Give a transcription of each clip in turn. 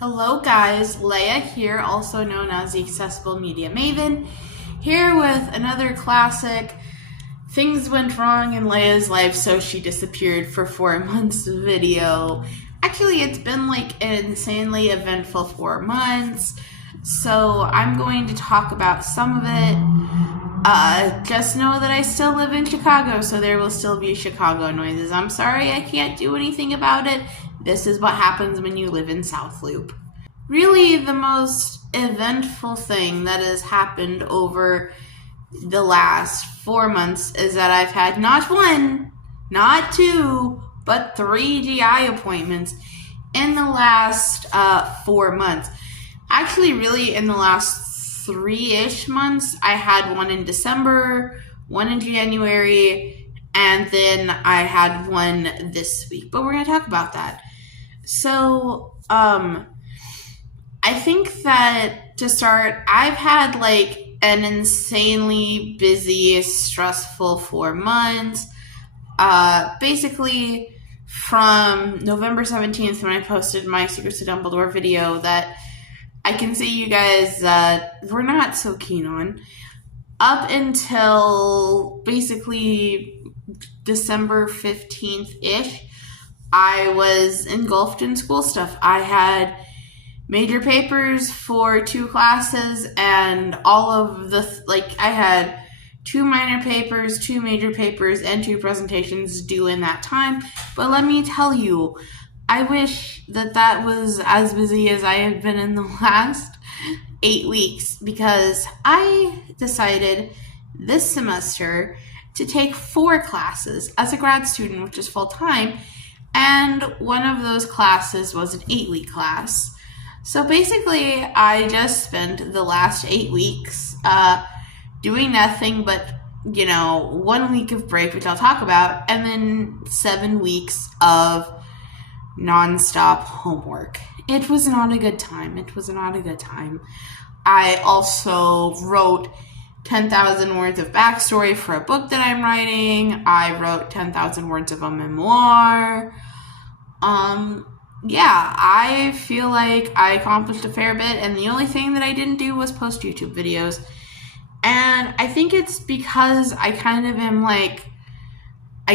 Hello guys, Laigha here, also known as the Accessible Media Maven, here with another classic things went wrong in Laigha's life, so she disappeared for 4 months video. Actually, it's been like an insanely eventful 4 months, so I'm going to talk about some of it. Just know that I still live in Chicago, so there will still be Chicago noises. I'm sorry I can't do anything about it. This is what happens when you live in South Loop. Really, the most eventful thing that has happened over the last 4 months is that I've had not one, not two, but 3 GI appointments in the last 4 months. Actually, really, in the last 3-ish months, I had one in December, one in January, and then I had one this week. But we're going to talk about that. So, I think that to start, I've had like an insanely busy, stressful 4 months. Basically, from November 17th, when I posted my Secrets to Dumbledore video that I can see you guys were not so keen on, up until basically December 15th-ish, I was engulfed in school stuff. I had major papers for 2 classes, and all of the, I had 2 minor papers, 2 major papers, and 2 presentations due in that time. But let me tell you, I wish that was as busy as I have been in the last 8 weeks, because I decided this semester to take 4 classes as a grad student, which is full-time, and one of those classes was an 8-week class. So basically, I just spent the last 8 weeks doing nothing but, 1 week of break, which I'll talk about, and then 7 weeks of nonstop homework. It was not a good time. I also wrote 10,000 words of backstory for a book that I'm writing. I wrote 10,000 words of a memoir. I feel like I accomplished a fair bit, and the only thing that I didn't do was post YouTube videos. And I think it's because I kind of am I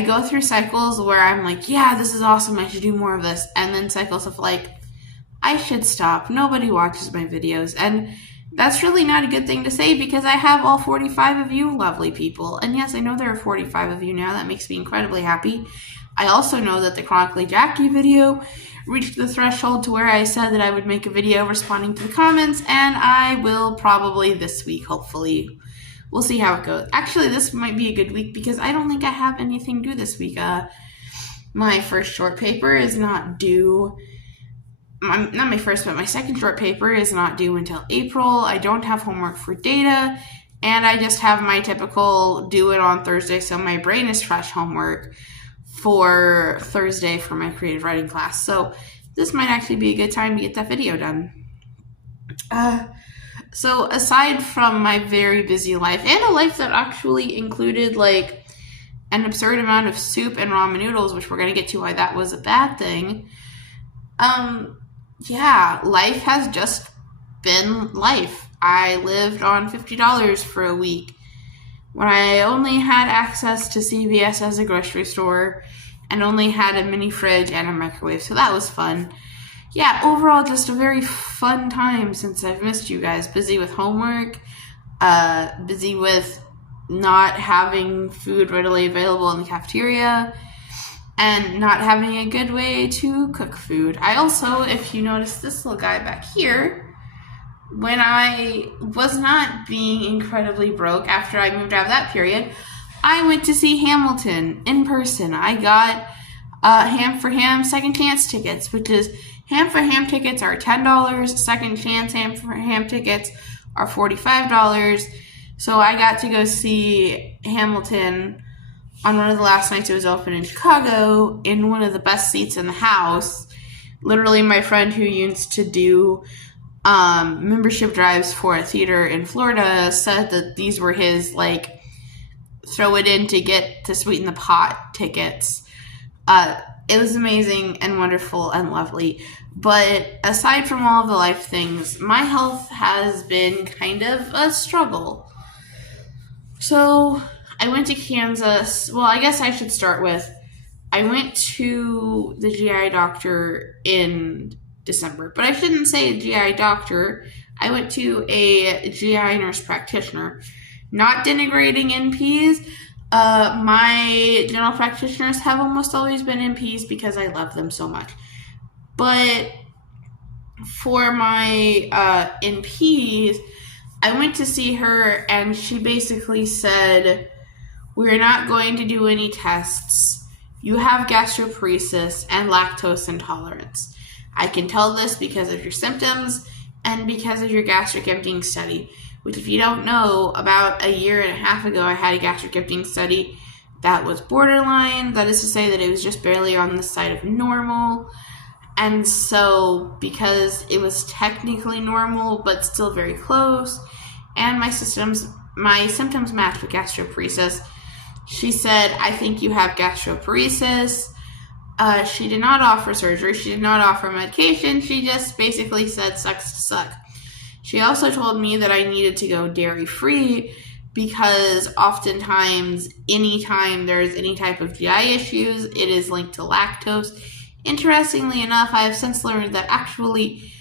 go through cycles where I'm like, yeah, this is awesome, I should do more of this. And then cycles of I should stop. Nobody watches my videos. And that's really not a good thing to say, because I have all 45 of you lovely people. And yes, I know there are 45 of you now. That makes me incredibly happy. I also know that the Chronically Jackie video reached the threshold to where I said that I would make a video responding to the comments, and I will probably this week, hopefully. We'll see how it goes. Actually, this might be a good week, because I don't think I have anything due this week. My first short paper is not due. Not my first, but my second short paper is not due until April. I don't have homework for data, and I just have my typical do it on Thursday, so my brain is fresh homework for Thursday for my creative writing class. So this might actually be a good time to get that video done. So aside from my very busy life, and a life that actually included an absurd amount of soup and ramen noodles, which we're going to get to why that was a bad thing, life has just been life. I lived on $50 for a week when I only had access to CVS as a grocery store and only had a mini fridge and a microwave, so that was fun. Yeah, overall, just a very fun time since I've missed you guys. Busy with homework, busy with not having food readily available in the cafeteria, and not having a good way to cook food. I also, if you notice this little guy back here, when I was not being incredibly broke after I moved out of that period, I went to see Hamilton in person. I got Ham for Ham Second Chance tickets, which is Ham for Ham tickets are $10. Second Chance Ham for Ham tickets are $45. So I got to go see Hamilton on one of the last nights it was open in Chicago in one of the best seats in the house. Literally, my friend who used to do membership drives for a theater in Florida said that these were his throw it in to get to sweeten the pot tickets. It was amazing and wonderful and lovely. But aside from all of the life things, my health has been kind of a struggle. So I went to Kansas. Well, I guess I should start with I went to the GI doctor in December, but I shouldn't say a GI doctor. I went to a GI nurse practitioner. Not denigrating NPs. My general practitioners have almost always been NPs because I love them so much. But for my NPs, I went to see her and she basically said, "We're not going to do any tests. You have gastroparesis and lactose intolerance. I can tell this because of your symptoms and because of your gastric emptying study," which, if you don't know, about a year and a half ago, I had a gastric emptying study that was borderline. That is to say that it was just barely on the side of normal. And so, because it was technically normal, but still very close, and my symptoms matched with gastroparesis, she said, "I think you have gastroparesis." She did not offer surgery. She did not offer medication. She just basically said, "Sucks to suck." She also told me that I needed to go dairy-free because oftentimes, anytime there's any type of GI issues, it is linked to lactose. Interestingly enough, I have since learned that actually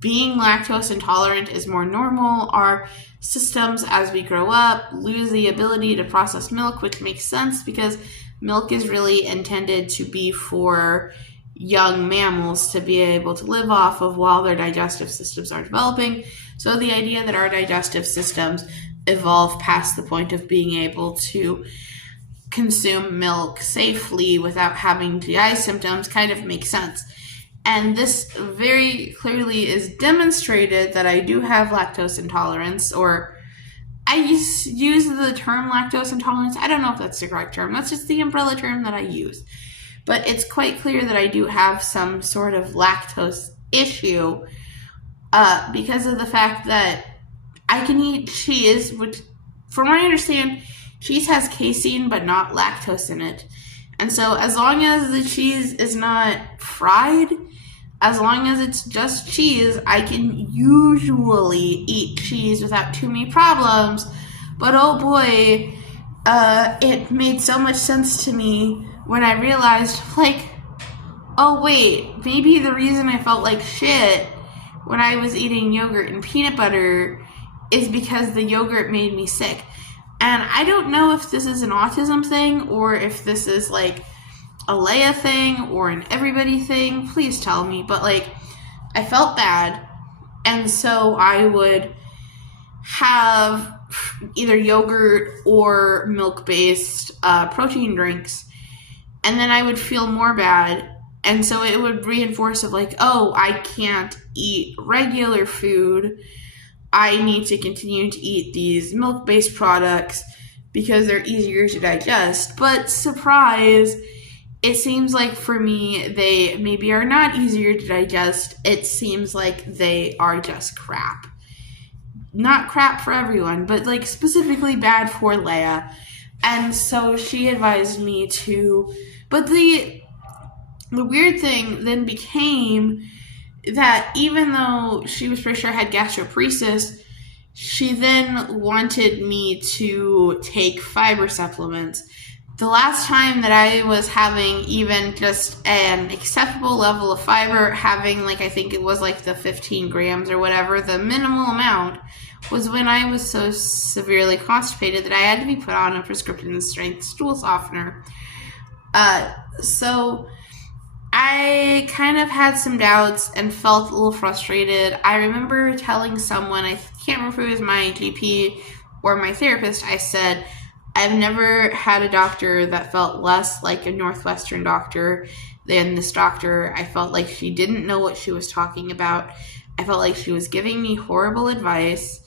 being lactose intolerant is more normal. Our systems, as we grow up, lose the ability to process milk, which makes sense because milk is really intended to be for young mammals to be able to live off of while their digestive systems are developing. So the idea that our digestive systems evolve past the point of being able to consume milk safely without having GI symptoms kind of makes sense. And this very clearly is demonstrated that I do have lactose intolerance, or I use the term lactose intolerance. I don't know if that's the correct term. That's just the umbrella term that I use. But it's quite clear that I do have some sort of lactose issue because of the fact that I can eat cheese, which, from what I understand, cheese has casein but not lactose in it. And so as long as the cheese is not fried, as long as it's just cheese, I can usually eat cheese without too many problems. But oh boy, it made so much sense to me when I realized, like, oh wait, maybe the reason I felt like shit when I was eating yogurt and peanut butter is because the yogurt made me sick. And I don't know if this is an autism thing or if this is like a Laigha thing or an everybody thing. Please tell me. But like, I felt bad, and so I would have either yogurt or milk-based protein drinks, and then I would feel more bad. And so it would reinforce of like, oh, I can't eat regular food. I need to continue to eat these milk-based products because they're easier to digest. But surprise, it seems like for me, they maybe are not easier to digest. It seems like they are just crap. Not crap for everyone, but like specifically bad for Laigha. And so she advised me to, but the weird thing then became that even though she was pretty sure I had gastroparesis, she then wanted me to take fiber supplements. The last time that I was having even just an acceptable level of fiber, having like, I think it was like the 15 grams or whatever, the minimal amount, was when I was so severely constipated that I had to be put on a prescription strength stool softener. So I kind of had some doubts and felt a little frustrated. I remember telling someone, I can't remember if it was my GP or my therapist, I said, I've never had a doctor that felt less like a Northwestern doctor than this doctor. I felt like she didn't know what she was talking about. I felt like she was giving me horrible advice.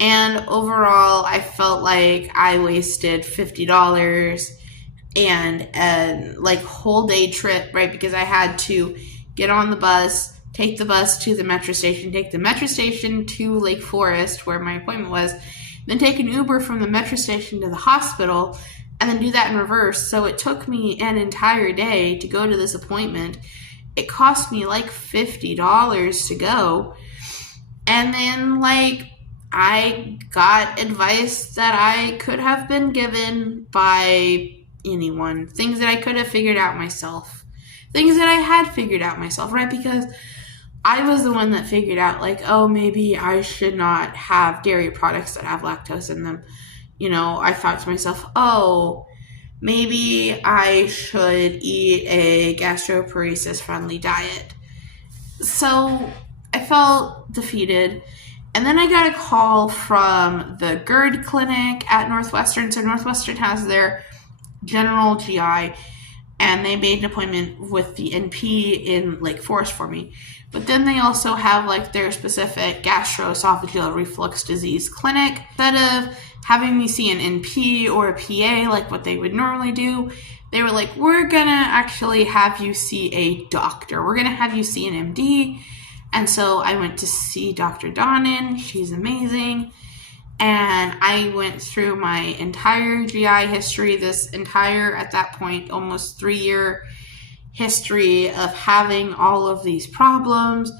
And overall, I felt like I wasted $50 and a like whole day trip, right? Because I had to get on the bus, take the bus to the metro station, take the metro station to Lake Forest where my appointment was, then take an Uber from the metro station to the hospital, and then do that in reverse. So it took me an entire day to go to this appointment. it cost me like $50 to go. And then, like, I got advice that I could have been given by anyone, things that I could have figured out myself, things that I had figured out myself, right? Because I was the one that figured out, like, oh, maybe I should not have dairy products that have lactose in them. You know, I thought to myself, oh, maybe I should eat a gastroparesis-friendly diet. So I felt defeated. And then I got a call from the GERD clinic at Northwestern. So Northwestern has their general GI, and they made an appointment with the NP in Lake Forest for me. But then they also have like their specific gastroesophageal reflux disease clinic. Instead of having me see an NP or a PA like what they would normally do, they were like, we're gonna actually have you see a doctor. We're gonna have you see an MD. And so I went to see Dr. Donnan. She's amazing. And I went through my entire GI history, this entire, at that point, almost 3-year history of having all of these problems.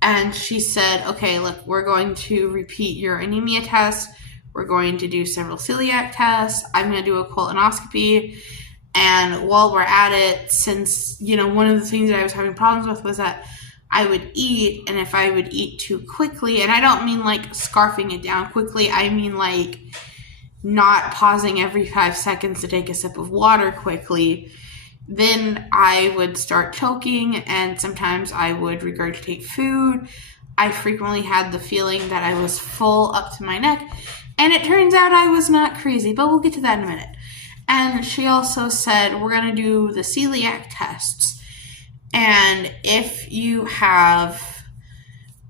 And she said, okay, look, we're going to repeat your anemia test. We're going to do several celiac tests. I'm going to do a colonoscopy. And while we're at it, since, you know, one of the things that I was having problems with was that I would eat, and if I would eat too quickly, and I don't mean like scarfing it down quickly, I mean like not pausing every 5 seconds to take a sip of water quickly, then I would start choking, and sometimes I would regurgitate food. I frequently had the feeling that I was full up to my neck, and it turns out I was not crazy, but we'll get to that in a minute. And she also said, we're going to do the celiac tests. And if you have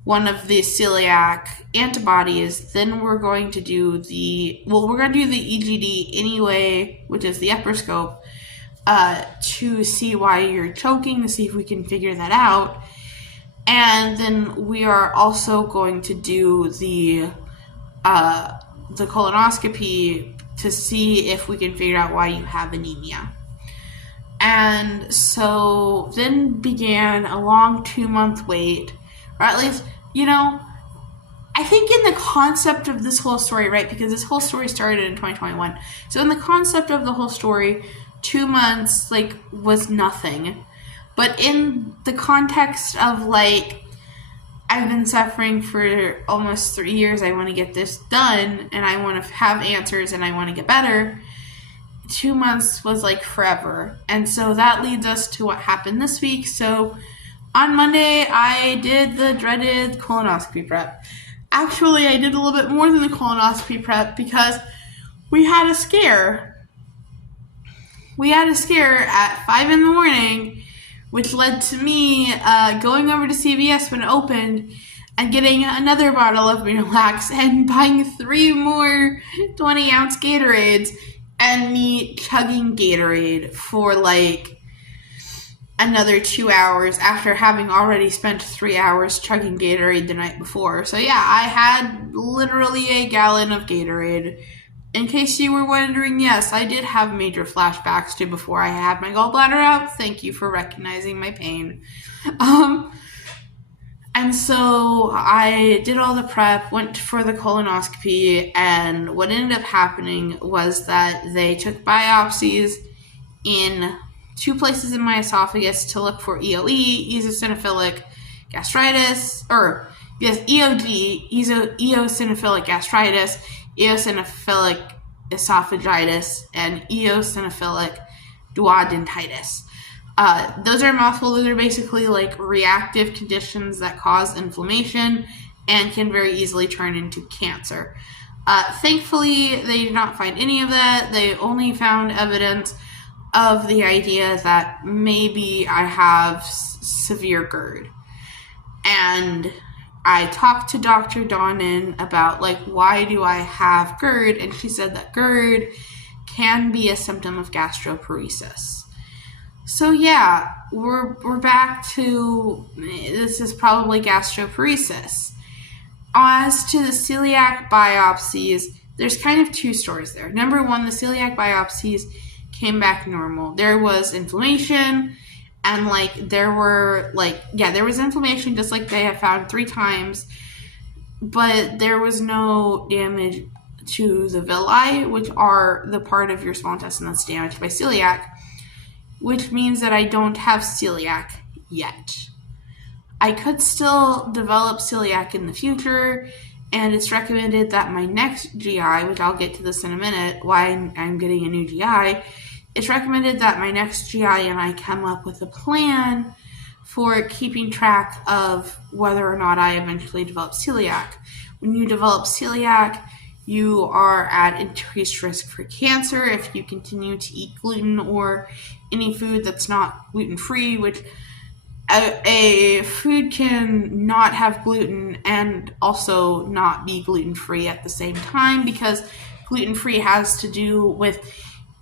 one of the celiac antibodies, then we're going to do the EGD anyway, which is the upper scope, to see why you're choking, to see if we can figure that out. And then we are also going to do the colonoscopy to see if we can figure out why you have anemia. And so then began a long 2-month wait, or at least, you know, I think in the concept of this whole story, right, because this whole story started in 2021. So in the concept of the whole story, 2 months, like, was nothing. But in the context of, like, I've been suffering for almost 3 years, I want to get this done, and I want to have answers, and I want to get better, 2 months was like forever. And so that leads us to what happened this week. So on Monday, I did the dreaded colonoscopy prep. Actually, I did a little bit more than the colonoscopy prep because we had a scare. We had a scare at 5 in the morning, which led to me going over to CVS when it opened and getting another bottle of Miralax and buying 3 more 20-ounce Gatorades, and me chugging Gatorade for like another 2 hours after having already spent 3 hours chugging Gatorade the night before. So yeah, I had literally a gallon of Gatorade. In case you were wondering, yes, I did have major flashbacks to before I had my gallbladder out. Thank you for recognizing my pain. And so I did all the prep, went for the colonoscopy, and what ended up happening was that they took biopsies in 2 places in my esophagus to look for EOE, eosinophilic gastritis, or yes, EOG, eosinophilic gastritis, eosinophilic esophagitis, and eosinophilic duodentitis. Those are mouthful. Those are basically like reactive conditions that cause inflammation and can very easily turn into cancer. Thankfully, they did not find any of that. They only found evidence of the idea that maybe I have severe GERD. And I talked to Dr. Donnan about, like, why do I have GERD? And she said that GERD can be a symptom of gastroparesis. So yeah, we're back to, this is probably gastroparesis. As to the celiac biopsies, there's kind of 2 stories there. Number 1, the celiac biopsies came back normal. There was inflammation, And there was inflammation just like they have found 3 times, but there was no damage to the villi, which are the part of your small intestine that's damaged by celiac, which means that I don't have celiac yet. I could still develop celiac in the future, and it's recommended that my next GI, which I'll get to this in a minute, why I'm getting a new GI, it's recommended that my next GI and I come up with a plan for keeping track of whether or not I eventually develop celiac. When you develop celiac, you are at increased risk for cancer if you continue to eat gluten or any food that's not gluten-free, which a food can not have gluten and also not be gluten-free at the same time, because gluten-free has to do with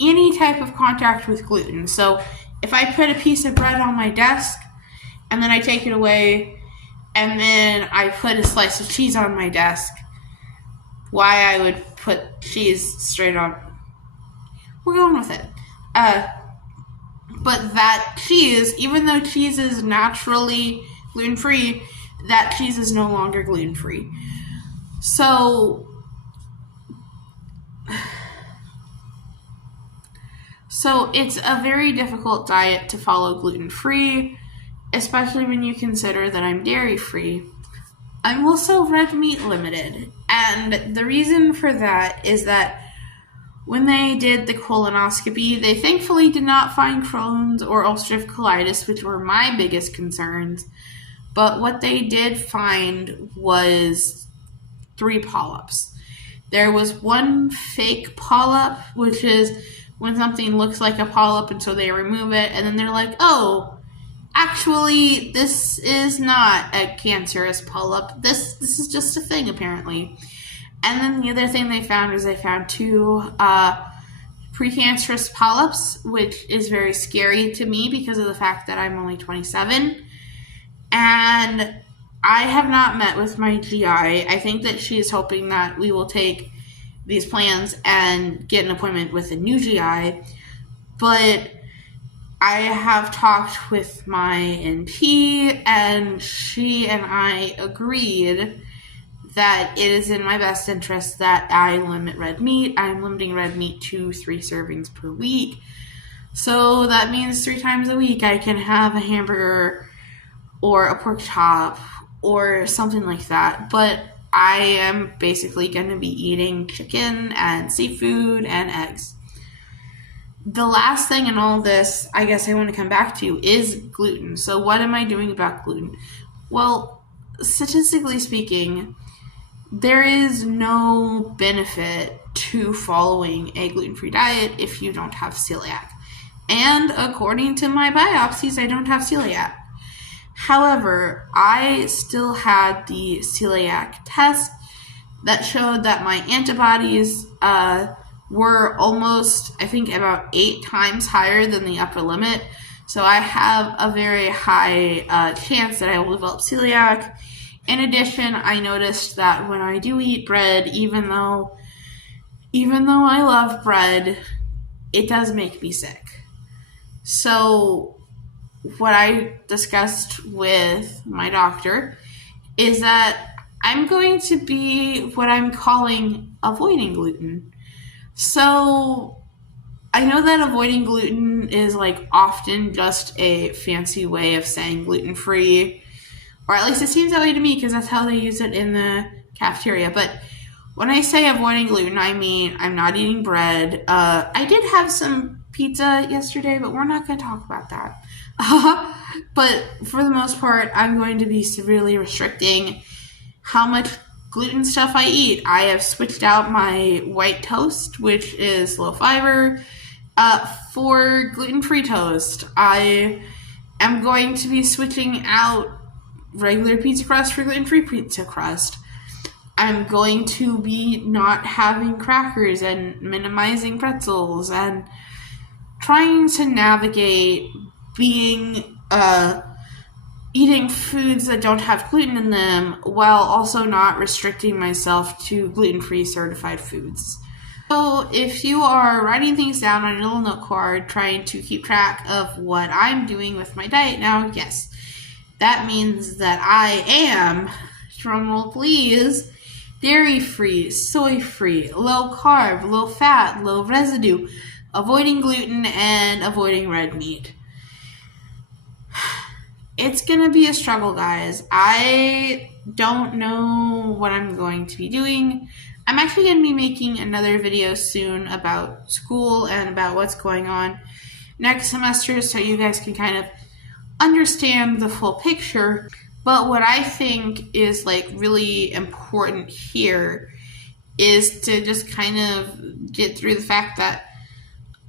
any type of contact with gluten. So if I put a piece of bread on my desk and then I take it away and then I put a slice of cheese on my desk, why I would put cheese straight on, we're going with it. But that cheese, even though cheese is naturally gluten-free, that cheese is no longer gluten-free. So it's a very difficult diet to follow gluten-free, especially when you consider that I'm dairy-free. I'm also red meat limited, and the reason for that is that when they did the colonoscopy, they thankfully did not find Crohn's or ulcerative colitis, which were my biggest concerns. But what they did find was 3 polyps. There was one fake polyp, which is when something looks like a polyp and so they remove it, and then they're like, oh, actually, this is not a cancerous polyp. This is just a thing, apparently. And then the other thing they found is they found 2 precancerous polyps, which is very scary to me because of the fact that I'm only 27. And I have not met with my GI. I think that she is hoping that we will take these plans and get an appointment with a new GI. But I have talked with my NP, and she and I agreed that it is in my best interest that I limit red meat. I'm limiting red meat to 3 servings per week. So that means 3 times a week I can have a hamburger or a pork chop or something like that. But I am basically going to be eating chicken and seafood and eggs. The last thing in all this, I guess I want to come back to, is gluten. So what am I doing about gluten? Well, statistically speaking, there is no benefit to following a gluten-free diet if you don't have celiac. And according to my biopsies, I don't have celiac. However, I still had the celiac test that showed that my antibodies were almost, I think, about 8 times higher than the upper limit. So I have a very high chance that I will develop celiac. In addition, I noticed that when I do eat bread, even though I love bread, it does make me sick. So what I discussed with my doctor is that I'm going to be what I'm calling avoiding gluten. So I know that avoiding gluten is often just a fancy way of saying gluten-free, or at least it seems that way to me because that's how they use it in the cafeteria. But when I say avoiding gluten, I mean I'm not eating bread. I did have some pizza yesterday, but we're not going to talk about that. But for the most part, I'm going to be severely restricting how much gluten stuff I eat. I have switched out my white toast, which is low fiber, for gluten-free toast. I am going to be switching out regular pizza crust for gluten-free pizza crust. I'm going to be not having crackers and minimizing pretzels and trying to navigate being eating foods that don't have gluten in them while also not restricting myself to gluten-free certified foods. So if you are writing things down on your little note card, trying to keep track of what I'm doing with my diet now, yes, that means that I am, drumroll please, dairy-free, soy-free, low carb, low fat, low residue, avoiding gluten, and avoiding red meat. It's gonna be a struggle, guys. I don't know what I'm going to be doing. I'm actually going to be making another video soon about school and about what's going on next semester so you guys can kind of understand the full picture. But what I think is like really important here is to just kind of get through the fact that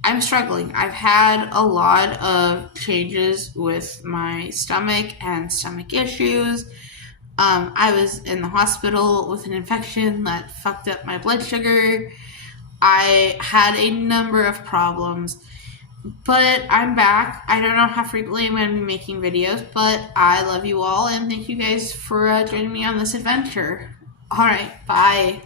I'm struggling. I've had a lot of changes with my stomach and stomach issues. I was in the hospital with an infection that fucked up my blood sugar. I had a number of problems, but I'm back. I don't know how frequently I'm going to be making videos, but I love you all and thank you guys for joining me on this adventure. All right, bye.